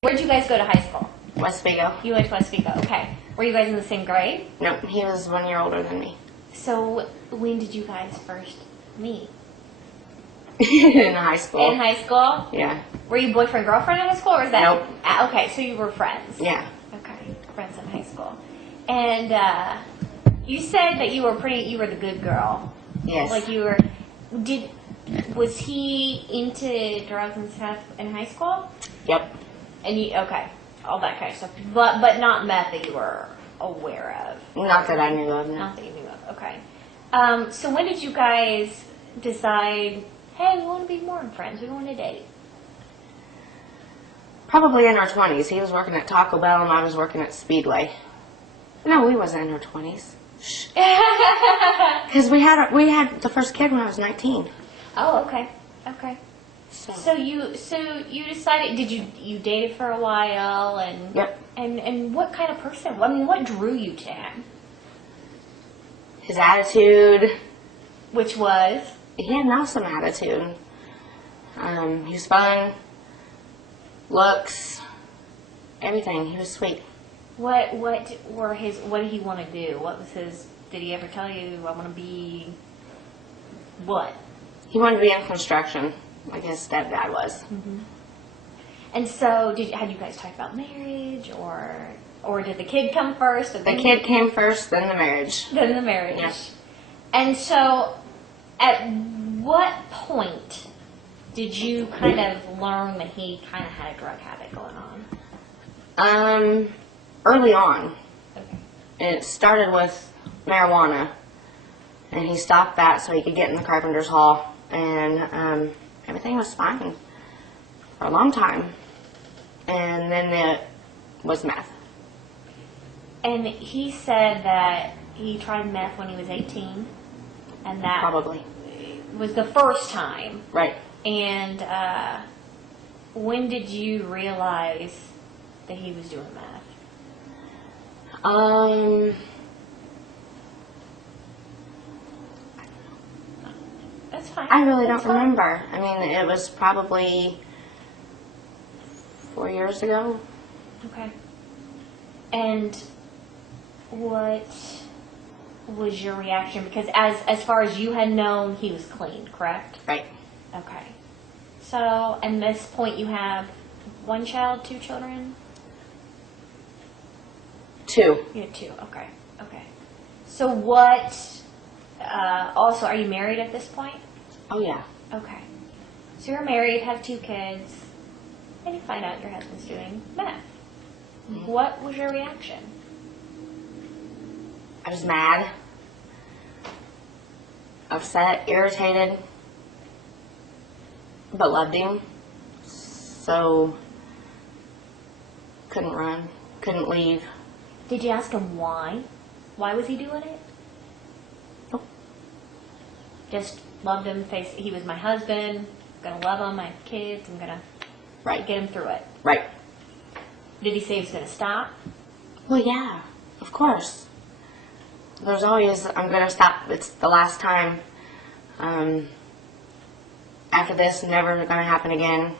Where did you guys go to high school? Westvaco. You went to Westvaco, okay. Were you guys in the same grade? No, he was 1 year older than me. So when did you guys first meet? In high school. In high school? Yeah. Were you boyfriend, girlfriend in high school, or was that? Nope. Okay, so you were friends. Yeah. Okay, friends in high school. And you said that you were the good girl. Yes. Like was he into drugs and stuff in high school? Yep. And okay, all that kind of stuff. But not meth that you were aware of. Not that I knew of, no. Not that you knew of, okay. So when did you guys decide, hey, we want to be more than friends, we want to date? Probably in our 20s. He was working at Taco Bell and I was working at Speedway. No, we wasn't in our 20s. Because we had the first kid when I was 19. Oh, okay, okay. So you decided, did you dated for a while, and yep. And what kind of person? I mean, what drew you to him? His attitude. Which was? He had an awesome attitude. He was fun. Looks. Everything. He was sweet. What did he want to do? What was his? Did he ever tell you, I want to be what? He wanted to be in construction, like his stepdad was. Mm-hmm. And so, had you guys talked about marriage, or did the kid come first? The kid came first, then the marriage. Then the marriage. Yeah. And so, at what point did you kind of learn that he kind of had a drug habit going on? Early on. Okay. It started with marijuana, and he stopped that so he could get in the carpenter's hall, and everything was fine for a long time. And then it was meth. And he said that he tried meth when he was 18, and that probably was the first time. Right. And when did you realize that he was doing meth? That's fine. I really don't remember. I mean, it was probably 4 years ago. Okay. And what was your reaction? Because as far as you had known, he was clean, correct? Right. Okay. So, at this point, you have one child, 2 children? 2. You have 2. Okay. Okay. So what? Also, are you married at this point? Oh yeah. Okay. So you're married, have 2 kids, and you find out your husband's doing meth. Mm-hmm. What was your reaction? I was mad, upset, irritated, but loved him. So couldn't run, couldn't leave. Did you ask him why? Why was he doing it? Nope. Just loved him. He was my husband. I'm gonna love him. My kids. I'm gonna get him through it. Right. Did he say he was gonna stop? Well, yeah, of course. There's always, I'm gonna stop. It's the last time. After this, never gonna happen again.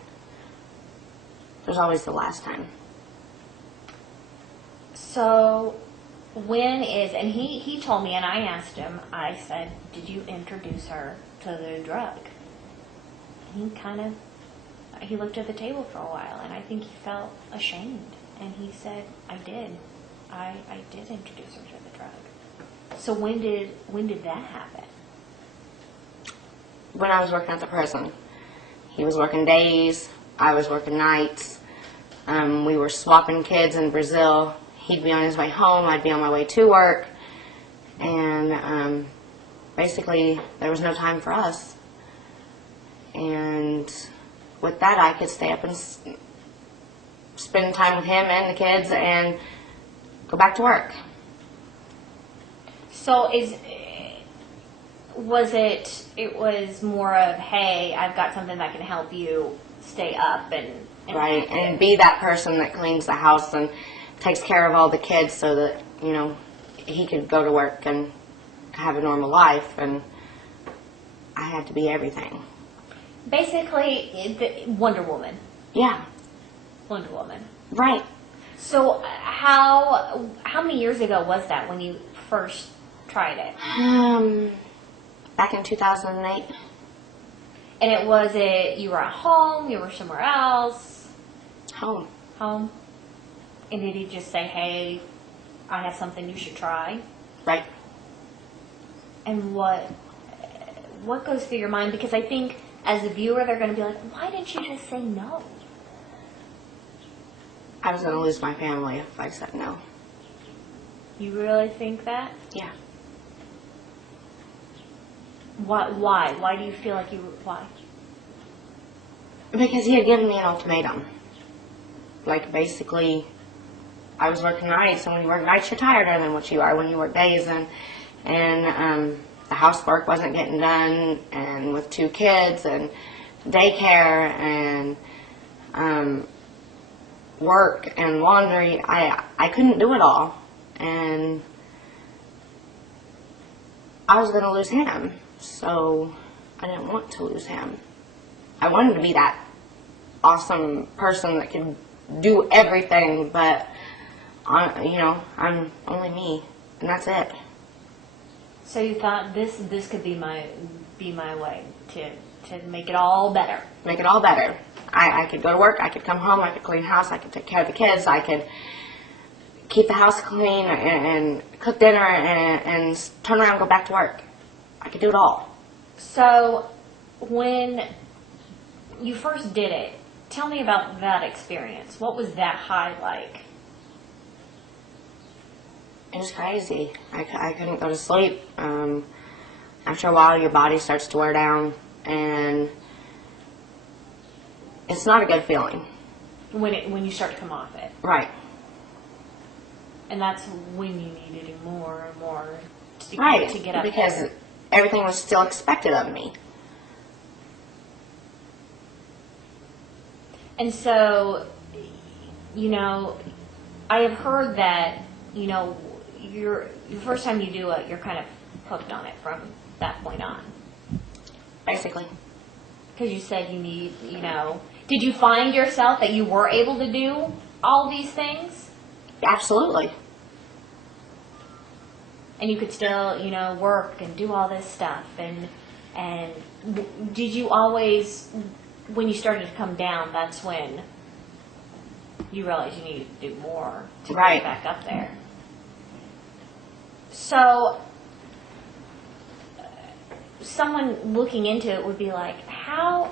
There's always the last time. So and he told me, and I asked him, I said, did you introduce her to the drug? He looked at the table for a while, and I think he felt ashamed, and he said, I did. I did introduce her to the drug. So when did that happen? When I was working at the prison. He was working days, I was working nights. We were swapping kids in Brazil. He'd be on his way home, I'd be on my way to work, and basically there was no time for us. And with that, I could stay up and spend time with him and the kids and go back to work. So it was more of, hey, I've got something that can help you stay up and right, and be that person that cleans the house and takes care of all the kids so that, he could go to work and have a normal life, and I had to be everything. Basically, Wonder Woman. Yeah. Wonder Woman. Right. So how many years ago was that when you first tried it? Back in 2008. And you were at home, you were somewhere else? Home. Home? And did he just say, hey, I have something you should try? Right. And what goes through your mind? Because I think as a viewer, they're going to be like, why didn't you just say no? I was going to lose my family if I said no. You really think that? Yeah. Why? Why do you feel like why? Because he had given me an ultimatum. Like, basically, I was working nights, and when you work nights, you're tireder than what you are when you work days, and the housework wasn't getting done, and with 2 kids, and daycare, and work, and laundry, I couldn't do it all, and I was going to lose him, so I didn't want to lose him. I wanted to be that awesome person that could do everything, but I'm only me, and that's it. So you thought this could be my way to make it all better. Make it all better. I could go to work, I could come home, I could clean the house, I could take care of the kids, I could keep the house clean and cook dinner and turn around and go back to work. I could do it all. So when you first did it, tell me about that experience. What was that high like? It was crazy. I couldn't go to sleep. After a while, your body starts to wear down, and it's not a good feeling. When you start to come off it. Right. And that's when you needed it more and more to get up because there. Everything was still expected of me. And so, I have heard that, your first time you do it, you're kind of hooked on it from that point on. Basically. Because you said you need, did you find yourself that you were able to do all these things? Absolutely. And you could still, work and do all this stuff. And did you always, when you started to come down, that's when you realized you needed to do more to get back up there? So, someone looking into it would be like, how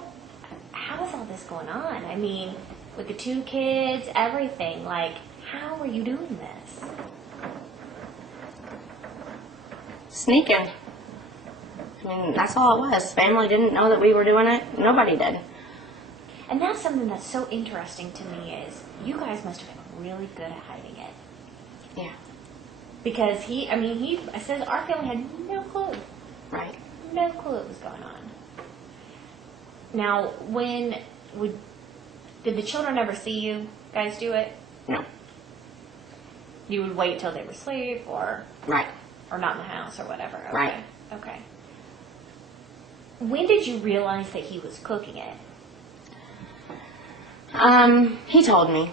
is all this going on? I mean, with the 2 kids, everything, like, how are you doing this? Sneaking. I mean, that's all it was. Family didn't know that we were doing it. Nobody did. And that's something that's so interesting to me is you guys must have been really good at hiding it. Yeah. Because he says our family had no clue. Right. No clue what was going on. Now, did the children ever see you guys do it? No. You would wait till they were asleep or Right. or not in the house or whatever. Okay. Right. Okay. When did you realize that he was cooking it? He told me.